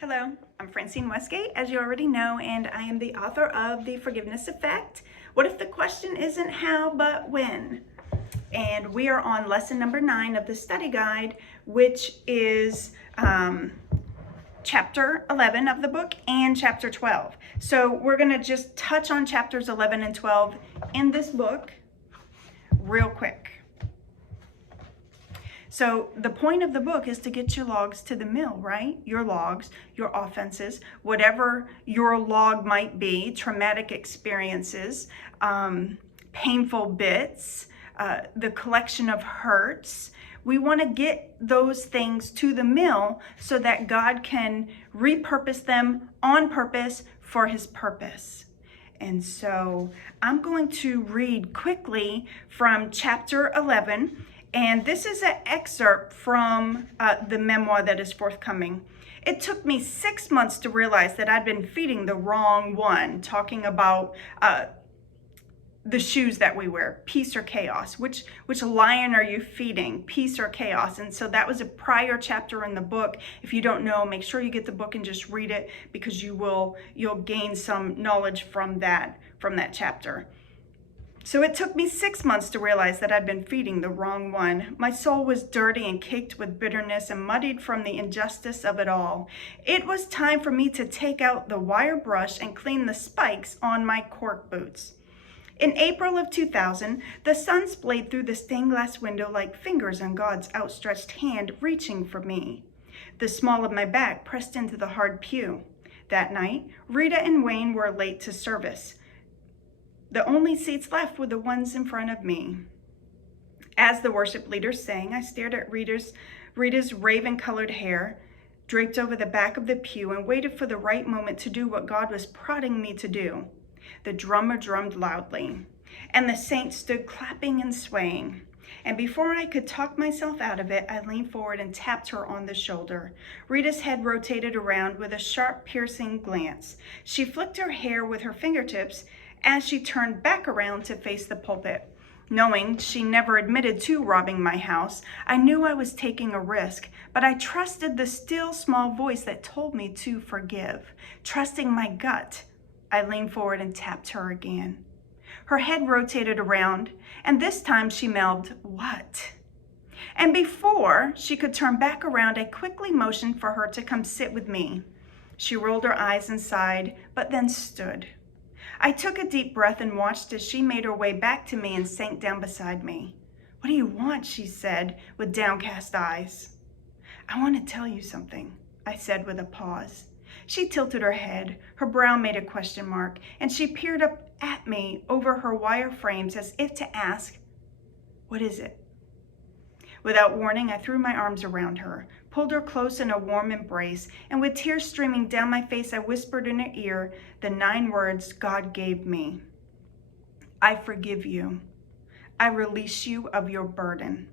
Hello, I'm Francine Westgate, as you already know, and I am the author of The Forgiveness Effect. What if the question isn't how, but when? And we are on lesson number 9 of the study guide, which is chapter 11 of the book and chapter 12. So we're going to just touch on chapters 11 and 12 in this book real quick. So the point of the book is to get your logs to the mill, right? Your logs, your offenses, whatever your log might be, traumatic experiences, painful bits, the collection of hurts. We want to get those things to the mill so that God can repurpose them on purpose for his purpose. And so I'm going to read quickly from chapter 11. And this is an excerpt from the memoir that is forthcoming. It took me 6 months to realize that I'd been feeding the wrong one, talking about the shoes that we wear, peace or chaos. Which lion are you feeding, peace or chaos? And so that was a prior chapter in the book. If you don't know, make sure you get the book and just read it, because you'll gain some knowledge from that chapter. So it took me 6 months to realize that I'd been feeding the wrong one. My soul was dirty and caked with bitterness and muddied from the injustice of it all. It was time for me to take out the wire brush and clean the spikes on my cork boots. In April of 2000, the sun splayed through the stained glass window like fingers on God's outstretched hand reaching for me. The small of my back pressed into the hard pew. That night, Rita and Wayne were late to service. The only seats left were the ones in front of me. As the worship leader sang, I stared at Rita's raven-colored hair draped over the back of the pew and waited for the right moment to do what God was prodding me to do. The drummer drummed loudly, and the saints stood clapping and swaying. And before I could talk myself out of it, I leaned forward and tapped her on the shoulder. Rita's head rotated around with a sharp, piercing glance. She flicked her hair with her fingertips as she turned back around to face the pulpit. Knowing she never admitted to robbing my house, I knew I was taking a risk, but I trusted the still small voice that told me to forgive. Trusting my gut, I leaned forward and tapped her again. Her head rotated around, and this time she mouthed, "What?" And before she could turn back around, I quickly motioned for her to come sit with me. She rolled her eyes and sighed, but then stood. I took a deep breath and watched as she made her way back to me and sank down beside me. "What do you want?" she said with downcast eyes. "I want to tell you something," I said with a pause. She tilted her head, her brow made a question mark, and she peered up at me over her wire frames as if to ask, "What is it?" Without warning, I threw my arms around her, pulled her close in a warm embrace, and with tears streaming down my face, I whispered in her ear the 9 words God gave me. "I forgive you. I release you of your burden."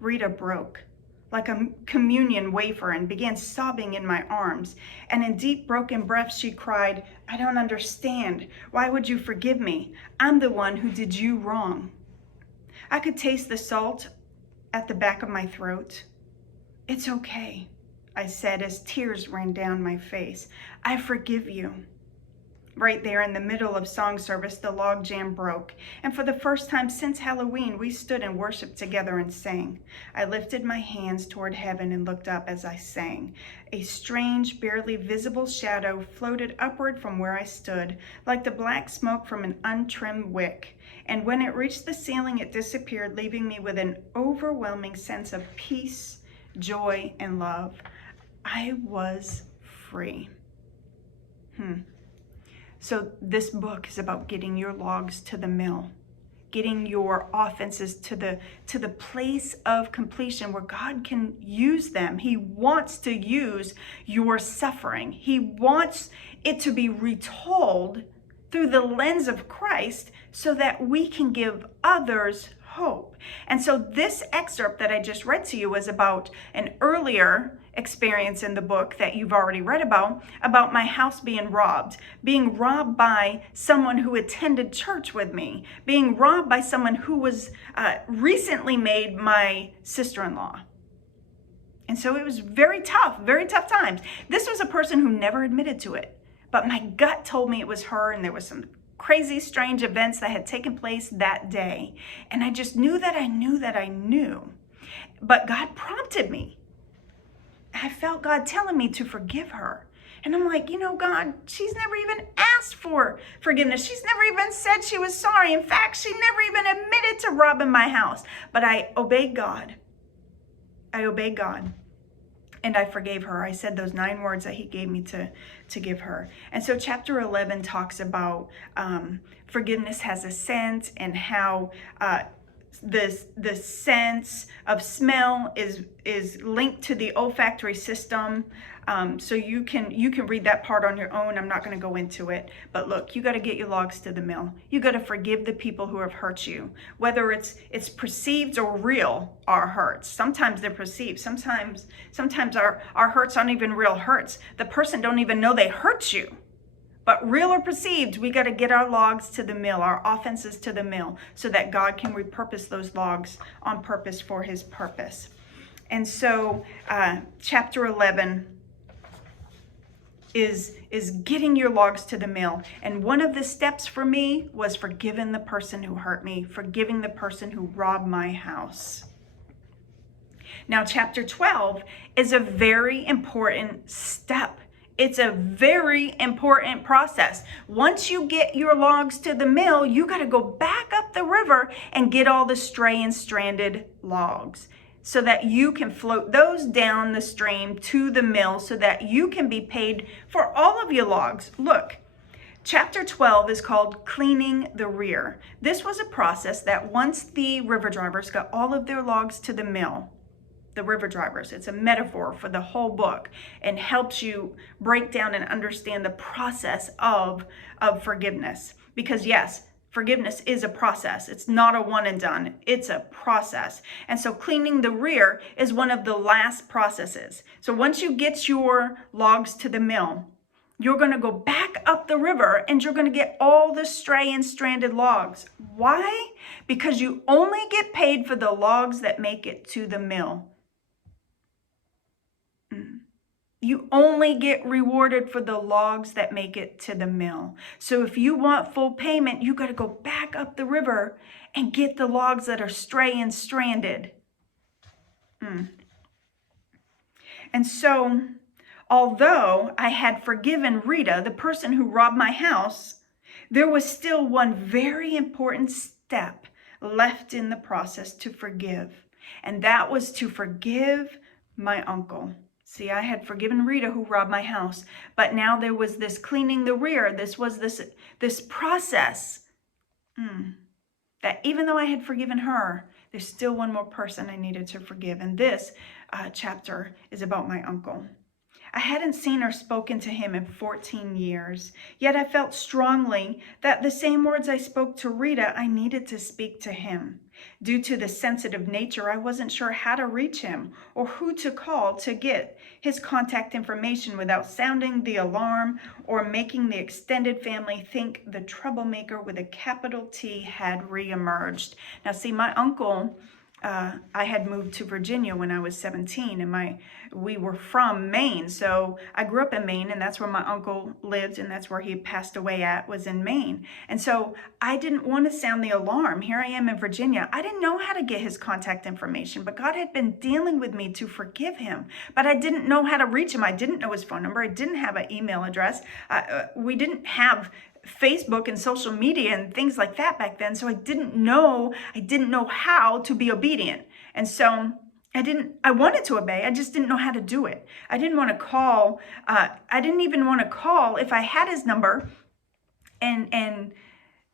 Rita broke like a communion wafer and began sobbing in my arms. And in deep, broken breaths, she cried, "I don't understand. Why would you forgive me? I'm the one who did you wrong." I could taste the salt at the back of my throat. "It's okay," I said as tears ran down my face. "I forgive you." Right there in the middle of song service, the log jam broke, and for the first time since Halloween, we stood and worshiped together and sang. I lifted my hands toward heaven and looked up as I sang. A strange, barely visible shadow floated upward from where I stood, like the black smoke from an untrimmed wick. And when it reached the ceiling, it disappeared, leaving me with an overwhelming sense of peace, joy, and love. I was free. So this book is about getting your logs to the mill, getting your offenses to the place of completion where God can use them. He wants to use your suffering. He wants it to be retold through the lens of Christ so that we can give others hope. And so this excerpt that I just read to you was about an earlier experience in the book that you've already read about my house being robbed by someone who attended church with me, being robbed by someone who was recently made my sister-in-law. And so it was very tough times. This was a person who never admitted to it, but my gut told me it was her, and there was some crazy, strange events that had taken place that day. And I just knew that I knew. But God prompted me. I felt God telling me to forgive her. And I'm like, God, she's never even asked for forgiveness. She's never even said she was sorry. In fact, she never even admitted to robbing my house. But I obeyed God. And I forgave her. I said those 9 words that he gave me to give her. And so chapter 11 talks about forgiveness has a scent, and how the sense of smell is linked to the olfactory system. So you can read that part on your own. I'm not going to go into it. But look, you got to get your logs to the mill. You got to forgive the people who have hurt you, whether it's perceived or real. Our hurts, sometimes they're perceived. Sometimes our hurts aren't even real hurts. The person don't even know they hurt you. But real or perceived, we got to get our logs to the mill, our offenses to the mill, so that God can repurpose those logs on purpose for his purpose. And so chapter 11 is getting your logs to the mill. And one of the steps for me was forgiving the person who hurt me, forgiving the person who robbed my house. Now, chapter 12 is a very important step. It's a very important process. Once you get your logs to the mill, you got to go back up the river and get all the stray and stranded logs, so that you can float those down the stream to the mill, so that you can be paid for all of your logs. Look, chapter 12 is called cleaning the rear. This was a process that once the river drivers got all of their logs to the mill, the river drivers, it's a metaphor for the whole book, and helps you break down and understand the process of forgiveness. Because yes, forgiveness is a process. It's not a one and done. It's a process. And so cleaning the rear is one of the last processes. So once you get your logs to the mill, you're going to go back up the river and you're going to get all the stray and stranded logs. Why? Because you only get paid for the logs that make it to the mill. You only get rewarded for the logs that make it to the mill. So if you want full payment, you got to go back up the river and get the logs that are stray and stranded. And so, although I had forgiven Rita, the person who robbed my house, there was still one very important step left in the process to forgive. And that was to forgive my uncle. See, I had forgiven Rita who robbed my house, but now there was this cleaning the rear. This was this process that even though I had forgiven her, there's still one more person I needed to forgive. And this chapter is about my uncle. I hadn't seen or spoken to him in 14 years, yet I felt strongly that the same words I spoke to Rita, I needed to speak to him. Due to the sensitive nature, I wasn't sure how to reach him or who to call to get his contact information without sounding the alarm or making the extended family think the troublemaker with a capital T had reemerged. Now, see, my uncle, I had moved to Virginia when I was 17, and we were from Maine. So I grew up in Maine, and that's where my uncle lived, and that's where he passed away at, was in Maine. And so I didn't want to sound the alarm. Here I am in Virginia. I didn't know how to get his contact information, but God had been dealing with me to forgive him. But I didn't know how to reach him. I didn't know his phone number. I didn't have an email address. We didn't have Facebook and social media and things like that back then. So I didn't know how to be obedient. And so I wanted to obey. I just didn't know how to do it. I didn't want to call. I didn't even want to call if I had his number and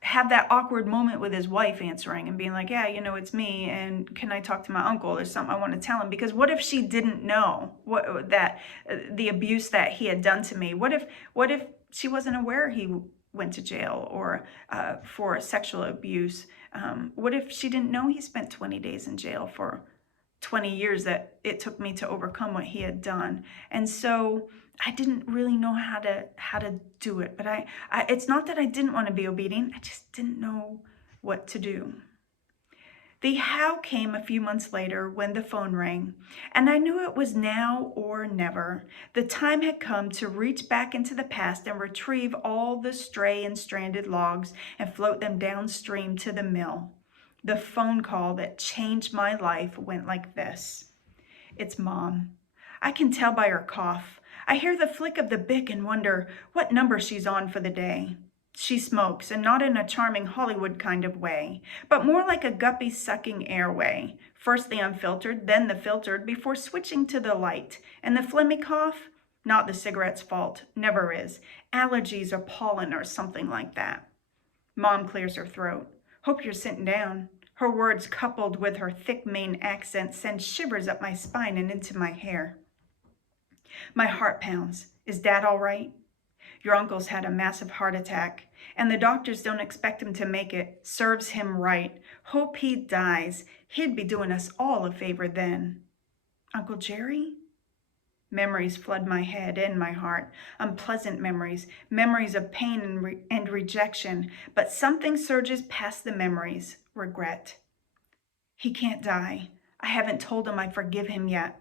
have that awkward moment with his wife answering and being like, yeah, it's me. And can I talk to my uncle? There's something I want to tell him. Because what if she didn't know that the abuse that he had done to me? What if she wasn't aware he went to jail or for sexual abuse? What if she didn't know he spent 20 days in jail for 20 years that it took me to overcome what he had done? And so I didn't really know how to do it. But it's not that I didn't want to be obedient. I just didn't know what to do. The how came a few months later when the phone rang, and I knew it was now or never. The time had come to reach back into the past and retrieve all the stray and stranded logs and float them downstream to the mill. The phone call that changed my life went like this. It's Mom. I can tell by her cough. I hear the flick of the Bic and wonder what number she's on for the day. She smokes, and not in a charming Hollywood kind of way, but more like a guppy sucking air way. First the unfiltered, then the filtered, before switching to the light. And the phlegmy cough? Not the cigarette's fault, never is. Allergies or pollen or something like that. Mom clears her throat. Hope you're sitting down. Her words, coupled with her thick Maine accent, send shivers up my spine and into my hair. My heart pounds. Is Dad all right? Your uncle's had a massive heart attack, and the doctors don't expect him to make it. Serves him right. Hope he dies. He'd be doing us all a favor then. Uncle Jerry? Memories flood my head and my heart. Unpleasant memories. Memories of pain and rejection. But something surges past the memories. Regret. He can't die. I haven't told him I forgive him yet.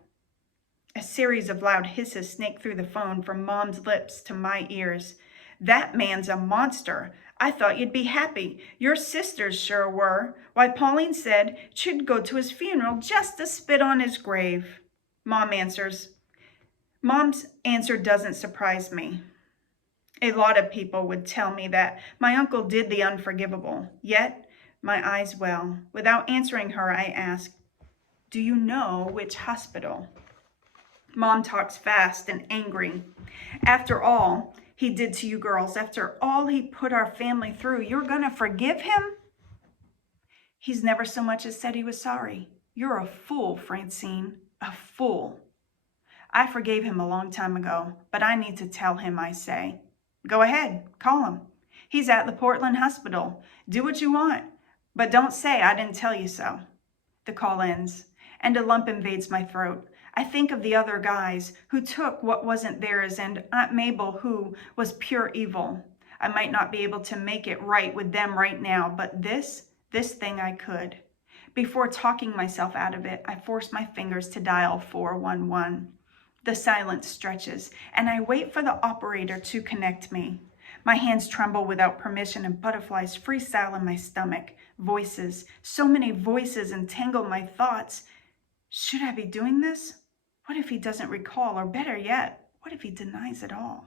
A series of loud hisses snake through the phone from Mom's lips to my ears. That man's a monster. I thought you'd be happy. Your sisters sure were. Why, Pauline said she'd go to his funeral just to spit on his grave. Mom answers. Mom's answer doesn't surprise me. A lot of people would tell me that my uncle did the unforgivable. Yet, my eyes well. Without answering her, I ask, do you know which hospital? Mom talks fast and angry. After all he did to you girls, after all he put our family through, you're gonna forgive him? He's never so much as said he was sorry. You're a fool, Francine, a fool. I forgave him a long time ago, but I need to tell him, I say. Go ahead, call him. He's at the Portland hospital. Do what you want, but don't say I didn't tell you so. The call ends, and a lump invades my throat. I think of the other guys who took what wasn't theirs, and Aunt Mabel, who was pure evil. I might not be able to make it right with them right now, but this thing I could. Before talking myself out of it, I force my fingers to dial 411. The silence stretches, and I wait for the operator to connect me. My hands tremble without permission, and butterflies freestyle in my stomach. Voices, so many voices entangle my thoughts. Should I be doing this? What if he doesn't recall, or better yet, what if he denies it all?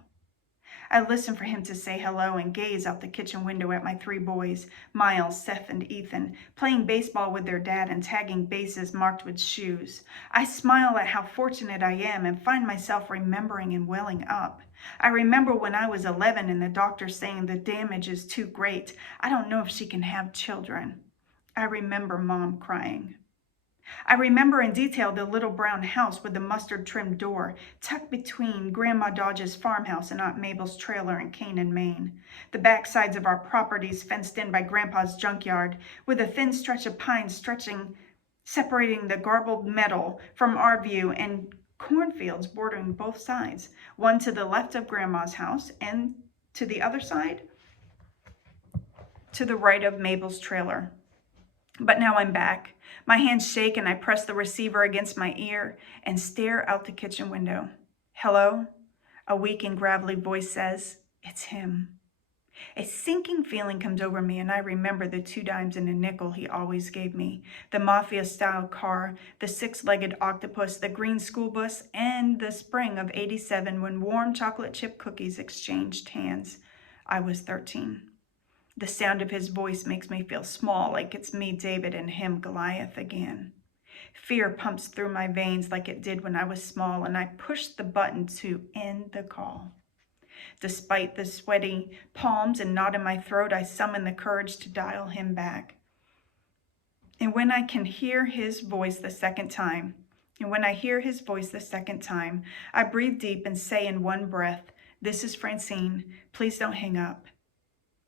I listen for him to say hello and gaze out the kitchen window at my 3 boys, Miles, Seth, and Ethan, playing baseball with their dad and tagging bases marked with shoes. I smile at how fortunate I am and find myself remembering and welling up. I remember when I was 11 and the doctor saying the damage is too great. I don't know if she can have children. I remember Mom crying. I remember in detail the little brown house with the mustard-trimmed door, tucked between Grandma Dodge's farmhouse and Aunt Mabel's trailer in Canaan, Maine. The backsides of our properties fenced in by Grandpa's junkyard, with a thin stretch of pines separating the garbled meadow from our view, and cornfields bordering both sides, one to the left of Grandma's house, and to the other side, to the right of Mabel's trailer. But now I'm back. My hands shake and I press the receiver against my ear and stare out the kitchen window. Hello? A weak and gravelly voice says, it's him. A sinking feeling comes over me, and I remember the 2 dimes and a nickel he always gave me, the mafia-style car, the 6-legged octopus, the green school bus, and the spring of '87 when warm chocolate chip cookies exchanged hands. I was 13. The sound of his voice makes me feel small, like it's me, David, and him, Goliath, again. Fear pumps through my veins like it did when I was small, and I push the button to end the call. Despite the sweaty palms and knot in my throat, I summon the courage to dial him back. And when I hear his voice the second time, I breathe deep and say in one breath, this is Francine, please don't hang up.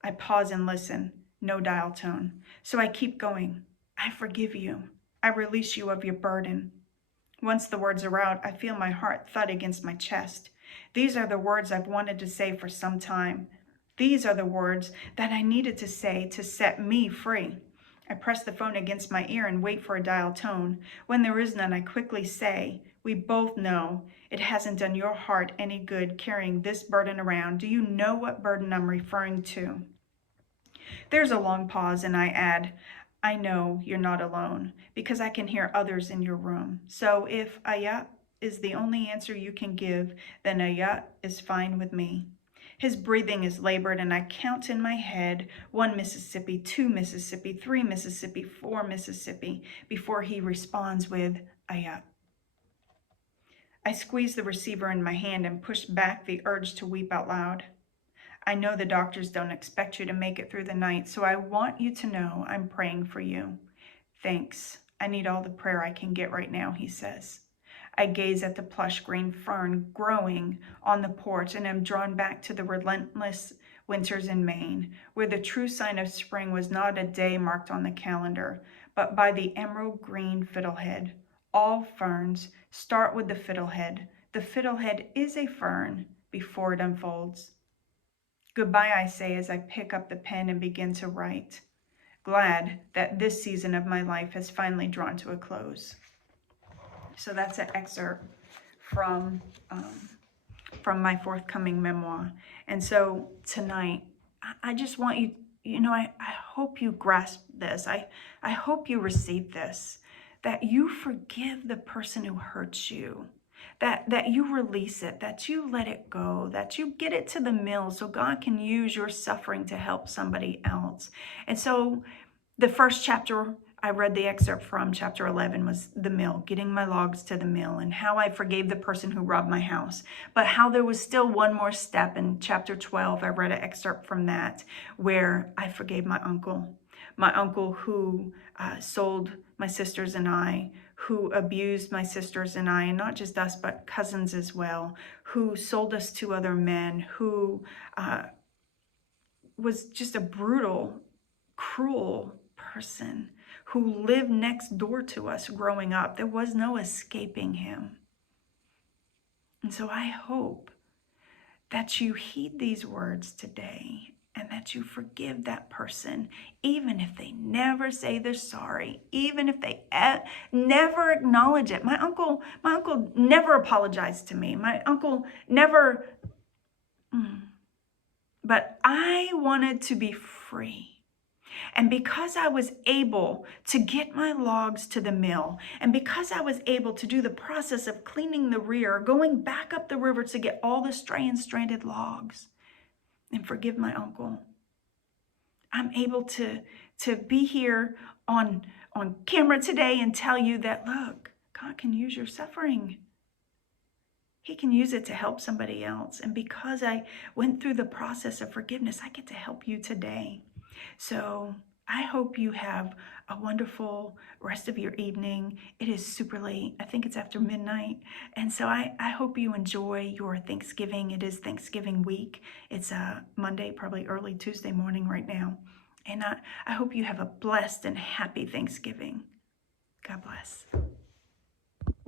I pause and listen, no dial tone. So I keep going. I forgive you. I release you of your burden. Once the words are out, I feel my heart thud against my chest. These are the words I've wanted to say for some time. These are the words that I needed to say to set me free. I press the phone against my ear and wait for a dial tone. When there is none, I quickly say, we both know it hasn't done your heart any good carrying this burden around. Do you know what burden I'm referring to? There's a long pause, and I add, I know you're not alone, because I can hear others in your room. So if ayat is the only answer you can give, then ayat is fine with me. His breathing is labored, and I count in my head 1 Mississippi, 2 Mississippi, 3 Mississippi, 4 Mississippi, before he responds with ayat. I squeeze the receiver in my hand and push back the urge to weep out loud. I know the doctors don't expect you to make it through the night, so I want you to know I'm praying for you. Thanks. I need all the prayer I can get right now, he says. I gaze at the plush green fern growing on the porch and am drawn back to the relentless winters in Maine, where the true sign of spring was not a day marked on the calendar, but by the emerald green fiddlehead. All ferns start with the fiddlehead. The fiddlehead is a fern before it unfolds. Goodbye, I say as I pick up the pen and begin to write, glad that this season of my life has finally drawn to a close. So that's an excerpt from my forthcoming memoir. And so tonight, I just want you, I hope you grasp this. I hope you receive this, that you forgive the person who hurts you. That you release it, that you let it go, that you get it to the mill so God can use your suffering to help somebody else. And so the first chapter I read the excerpt from, chapter 11, was the mill, getting my logs to the mill, and how I forgave the person who robbed my house. But how there was still one more step in chapter 12. I read an excerpt from that where I forgave my uncle who sold my sisters and I, who abused my sisters and I, and not just us, but cousins as well, who sold us to other men, who was just a brutal, cruel person who lived next door to us growing up. There was no escaping him. And so I hope that you heed these words today and that you forgive that person, even if they never say they're sorry, even if they never acknowledge it. My uncle never apologized to me. My uncle never, but I wanted to be free. And because I was able to get my logs to the mill, and because I was able to do the process of cleaning the rear, going back up the river to get all the stray and stranded logs, and forgive my uncle, I'm able to be here on camera today and tell you that, look, God can use your suffering. He can use it to help somebody else. And because I went through the process of forgiveness, I get to help you today. So I hope you have a wonderful rest of your evening. It is super late. I think it's after midnight. And so I hope you enjoy your Thanksgiving. It is Thanksgiving week. It's Monday, probably early Tuesday morning right now. And I hope you have a blessed and happy Thanksgiving. God bless.